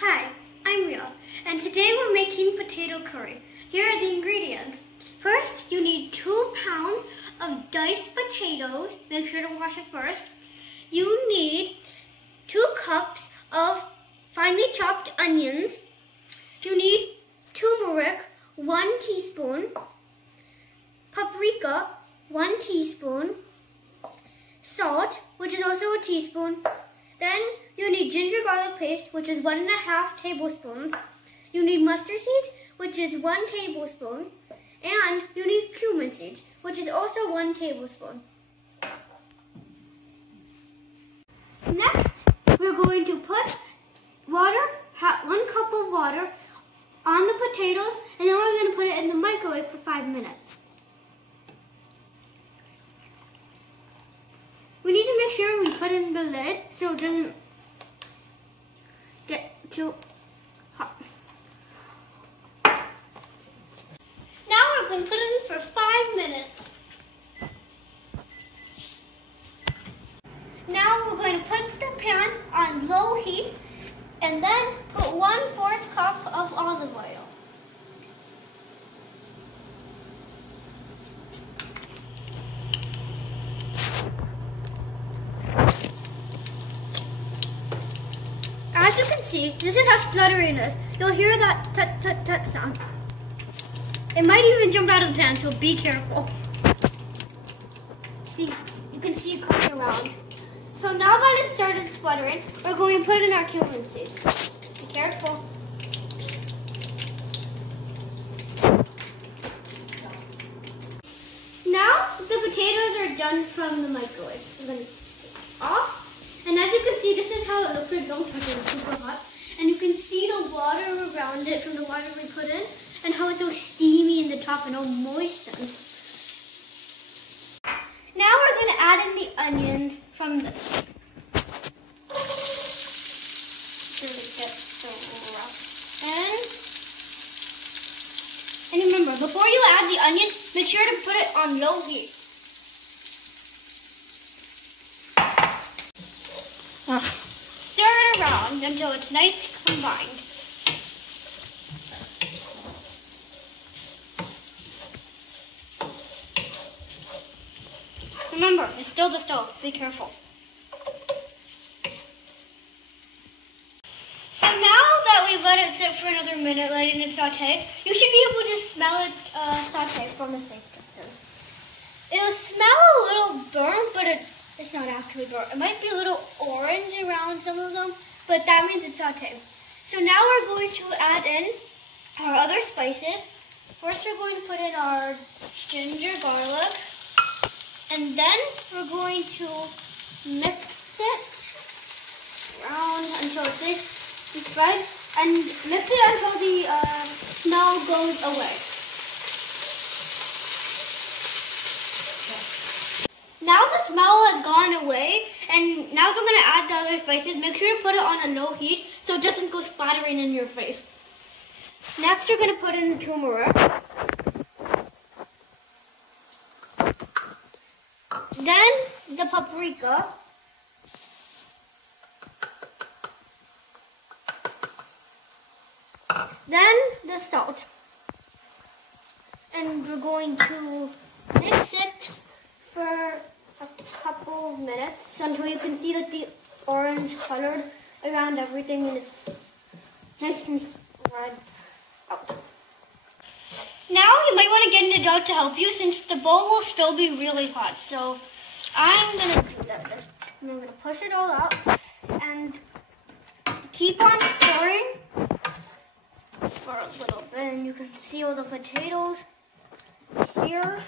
Hi, I'm Riya, and today we're making potato curry. Here are the ingredients. First, you need 2 pounds of diced potatoes. Make sure to wash it first. You need 2 cups of finely chopped onions. You need turmeric, 1 teaspoon, paprika, 1 teaspoon, salt, which is also a teaspoon. Then you need ginger garlic paste, which is 1.5 tablespoons. You need mustard seeds, which is 1 tablespoon. And you need cumin seeds, which is also 1 tablespoon. Next, we're going to put water, 1 cup of water on the potatoes, and then we're going to put it in the microwave for 5 minutes. We need to make sure we put in the lid so it doesn't get too hot. Now we're going to put it in for 5 minutes. Now we're going to put the pan on low heat and then put 1/4 cup of olive oil. As you can see, this is how spluttering is. You'll hear that tut tut tut sound. It might even jump out of the pan, so be careful. See, you can see it coming around. So now that it started spluttering, we're going to put in our cumin seeds. Be careful. Now the potatoes are done from the microwave. I'm going to take it off. And as you can see, this is how it looks like. Don't touch it, it's super hot. And you can see the water around it from the water we put in, and how it's so steamy in the top and all moistened. Now we're going to add in the onions from the... And remember, before you add the onions, make sure to put it on low heat. Stir it around until it's nice combined. Remember, it's still the stove. Be careful. So now that we've let it sit for another minute, letting it saute, you should be able to smell it saute from the steak distance. It'll smell a little burnt, but it's not actually burnt. It might be a little orange around some of them, but that means it's sauteed. So now we're going to add in our other spices. First we're going to put in our ginger garlic, and then we're going to mix it around until it's nice and spread, and mix it until the smell goes away. Now the smell has gone away, and now we're going to add the other spices. Make sure to put it on a low heat so it doesn't go splattering in your face. Next, you're going to put in the turmeric. Then the paprika. Then the salt. And we're going to mix it for a couple of minutes until you can see that the orange colored around everything and it's nice and spread out. Now you might want to get an adult to help you since the bowl will still be really hot. So I'm going to do that. I'm going to push it all out and keep on stirring for a little bit, and you can see all the potatoes here.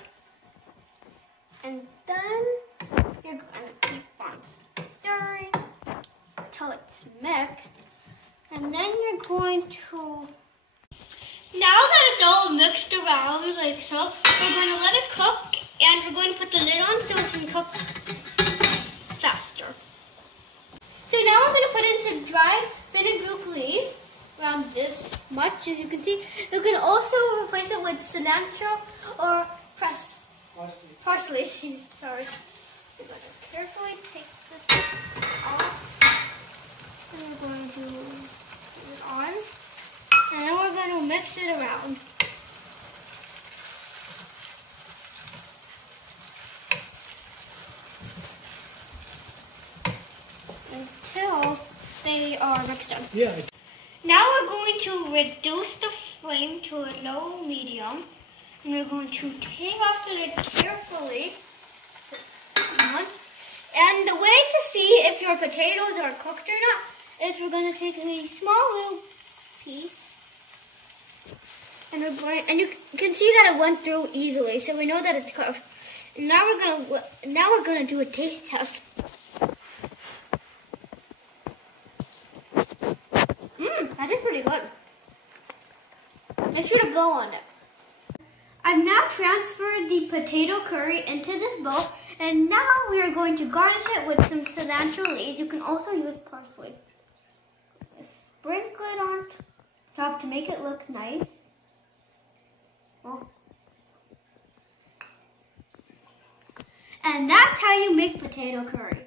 And then you're going to keep on stirring until it's mixed. And then you're going to, now that it's all mixed around like so, we're going to let it cook, and we're going to put the lid on so it can cook faster. So now we're going to put in some dried Video.Guru leaves, around this much, as you can see. You can also replace it with cilantro or parsley. Sorry. We're going to carefully take this off. And we're going to put it going to mix it around. Until they are mixed up. Yeah. Now we're going to reduce the flame to a low medium. And we're going to take off the lid carefully. And the way to see if your potatoes are cooked or not is we're going to take a small little piece. And you can see that it went through easily, so we know that it's cooked. And now we're gonna do a taste test. That is pretty good. Make sure to blow on it. I've now transferred the potato curry into this bowl, and now we are going to garnish it with some cilantro leaves. You can also use parsley. Sprinkle it on top to make it look nice. And that's how you make potato curry.